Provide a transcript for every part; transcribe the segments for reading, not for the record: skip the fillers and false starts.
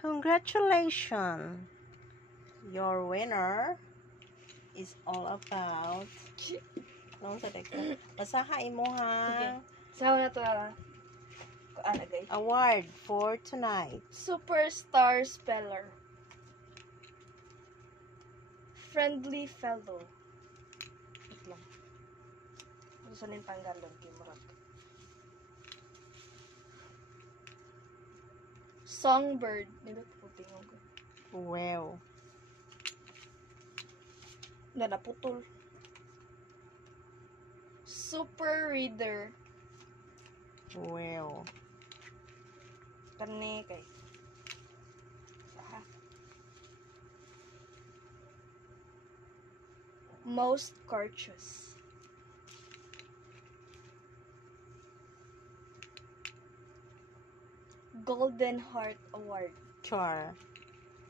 Congratulations! Your winner is all about... Anong sa deko? Basahain mo ha. Sa na to guys. Award for tonight. Superstar Speller. Friendly Fellow. Wait lang. Ano sa ning tanggalon kay Murat? Songbird. Nila po tingog ko. Wow. Naputol. Super Reader. Wow. Kani kay. Aha. Most courteous. Golden Heart Award. Char.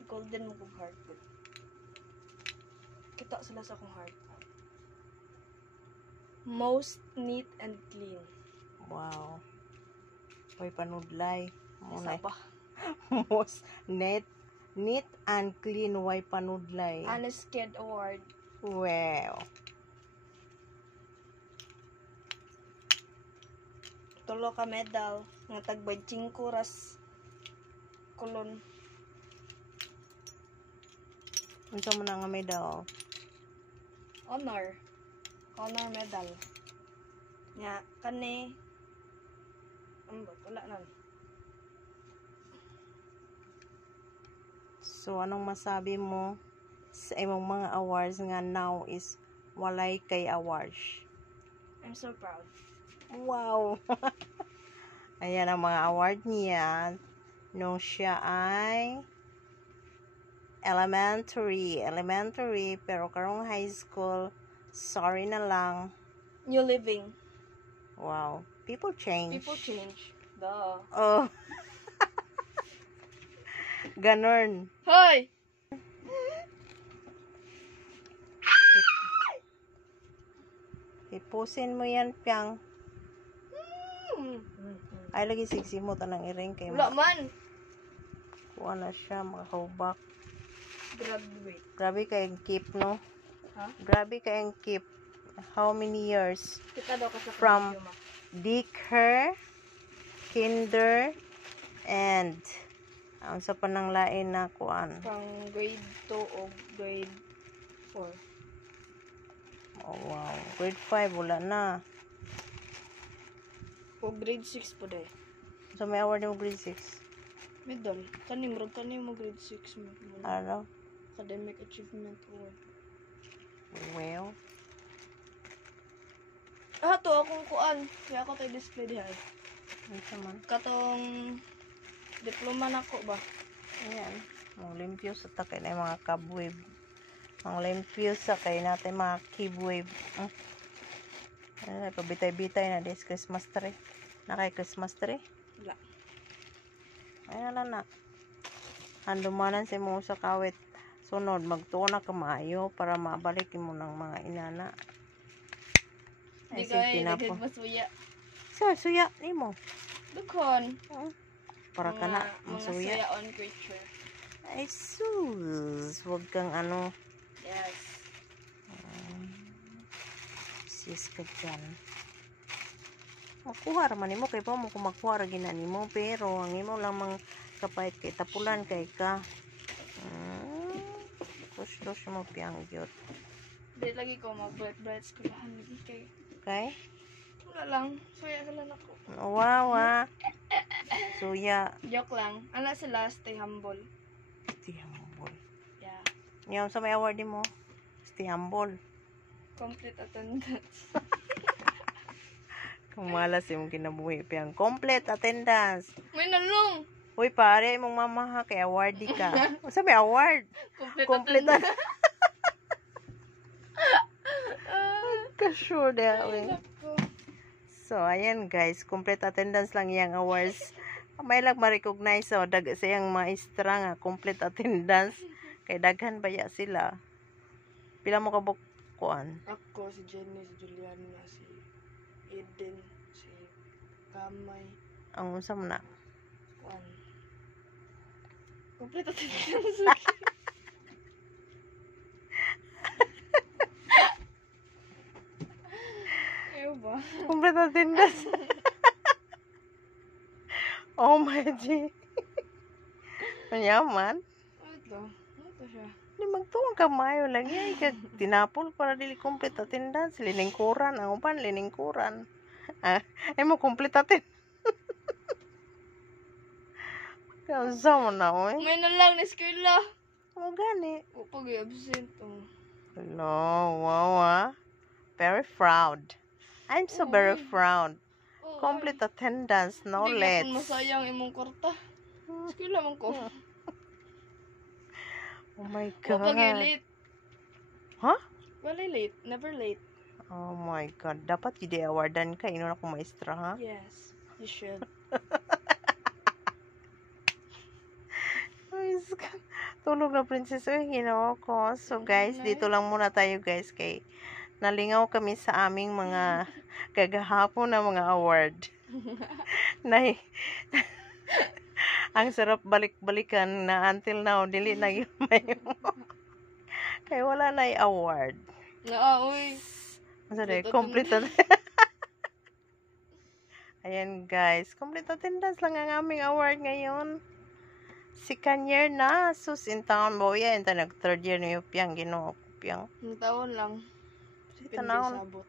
Golden mo kong heart. Kita sila sa akong heart. Most neat and clean. Wow. Way panudlay. Isa pa. Most neat and clean way panudlay. Honest Kid Award. Wow. Tulo ka medal. Nga tagbay 5 ras kulon. Unsa man nga medal? Honor medal. Nya kani wala na. So anong masabi mo sa imong mga awards nga now is walay kay awards? I'm so proud. Wow. Ayan ang mga award niya nung siya ay elementary pero karong high school, sorry na lang. New Living. Wow. People change. People change. Duh. Oh. Ganon. Hoy! Ipusin mo yan, Piang. Ay, lagi siksi mo tanang iring kay Wala man. kuha na siya, makahubak. Graduate. Grabe kayong keep, no? Ha? Grabe kayong keep. How many years? Kita daw ka sa From video, ma. Dicker, Kinder, and ang sa panang lain na kuan. From grade 2 o grade 4. Oh, wow. Grade 5, wala na. O grade 6 po dahi. So, may award mo grade 6. Medal. Kani mo grade 6 mo. Ano? Academic Achievement Award. Well. To akong kuan. Kaya ako tayo display dihay. Ano naman? Katong diploma na ko ba? Ayan. Mga limpyo sa takay na yung mga cobweb. Mga limpyo sa kay natin mga kibweb. Ayan, pabitay-bitay na this Christmas tree. Na kay Christmas tree? Wala. Ayan lang na. Handumanan si mo sa kawit. Sunod, magtuon na kamayo para mabalik mo ng mga inana. Di Ay, ka sige na po. masuya. So, suya ni mo. Dukon. Para ka na, Mga masuya. suya on creature. Ay, sus. Huwag kang ano. Yes. Sis ka dyan. Makuha raman mo. Kaya pa mo kung makuha ra ginani mo. Pero, ang imo lang mang kapait kay tapulan kay ka. Push mo piyang gyud. Di lagi ko mag-bright skulahan. Kay Okay? wala lang. Suya sila na ko. Wow, suya. Joke lang. Ala sila, stay humble. Stay humble. Yeah. Ngayon sa may award mo. Stay humble. Complete attendance. Kumalas yung kinabuhi piyang. Complete attendance. May nalong. Uy, pare, mong mama ha, kay awardee ka. O sa may award? Complete Complete. Ka-sure na. So, ayan guys. Complete attendance lang yung awards. May lang ma-recognize so, sa yung maestra nga. Complete attendance. Kay daghan baya sila. Pila mo kabukuan? Ako, si Jenny, si Juliana, si Eden, si Kamay, Ang usam na. Juan. Complete attendance lagi. Ayaw ba? Complete attendance. Oh my G. Manyaman. Ito. Ito siya. Di magtuong ka mayo lang yay kag tinapol para dili complete attendance liningkuran ang uban liningkuran. Ay mo complete attendance. Kansa mo na oy. May na lang na eskwela. Mo gani. Pag absent. Oh. Hello, wow ah. Very proud. I'm so very proud. Oh, Complete attendance, no Hindi late. nga masayang imong kwarta. Eskwela man ko. Oh my Pag God. late. Huh? Wala late. Never late. Oh my God. Dapat hindi awardan ka. Ino na kung maestra, ha? Yes. You should. Tulog na princess. Uy, ginawa ko. So guys, dito lang muna tayo guys. Kay nalingaw kami sa aming mga kagahapon na mga award. Nay. Ang sarap balik-balikan na until now. Dili na yun may kaya wala na award. Uy. Masari, complete Ayan guys, complete attendance lang ang aming award ngayon. Second year na, sus in town mo yan. Nag third year ni Upyang, ginawa Upyang. Ang taon lang. Tanawon. Sabot.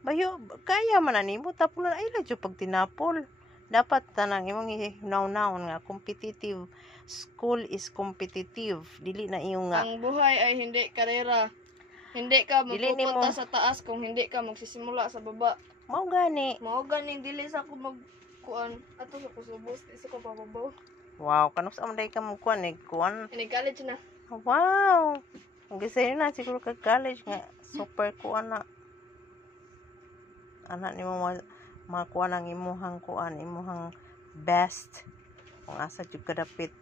Bayo, kaya man nimo tapos na ay ladyo pag tinapol. Dapat tanang imong hinaw-naon nga competitive. School is competitive. Dili na iyong nga. Ang buhay ay hindi karera. Hindi ka Dili magpupunta nimo- sa taas kung hindi ka magsisimula sa baba. Mao gani. Mao ganing dili sa ako magkuan ato sa kusubos di sa ko pababaw. Wow, kanus amanday ka mo kuan eh kuan. Ini college na. Wow. Ang gisayo na siguro ka college nga super kuan na. Anak nimo makuha ang imuhang kuan, imuhang best. Kung asa jud kadapit.